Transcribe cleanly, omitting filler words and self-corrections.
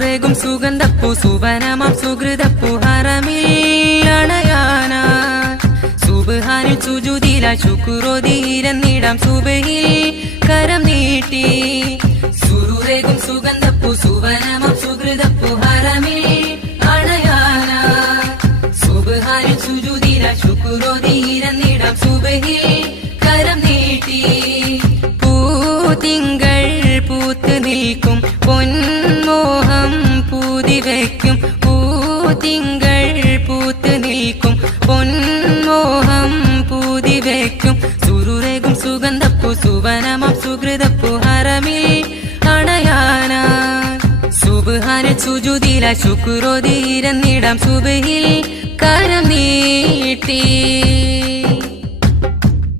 സുറുരേകും സുഗന്ധപ്പൂ സുവനമാം സുഹൃതപ്പൂ ഹറമിൽ അണയാനായി സുബ്ഹാനിൽ സുജൂദിലായി ശുക്രോതിരന്നിടാം സുബഹിൽ കരം നീട്ടി സുറുരേകും സുഗന്ധപ്പൂ സുവനമാം സുഹൃതപ്പൂ ഹറമിൽ അണയാനായി സുബ്ഹാനിൽ സുജൂദിലായി ശുക്രോതിരന്നിടാം സുബഹിൽ കരം നീട്ടി പൂതിങ്കൾ പൂത്ത് നിൽക്കും പൊന്മോഹം പൂതിവയ്ക്കും പൂതിങ്കൾ പൂത്ത് നിൽക്കും പൊന്മോഹം പൂതിവയ്ക്കും സുറുരേകും സുഗന്ധപ്പൂ സുവനമാം സുഹൃതപ്പൂ ഹറമിൽ അണയാനായി സുബ്ഹാനിൽ സുജൂദിലായി ശുക്രോതിരന്നിടാം സുബഹിൽ കരം നീട്ടി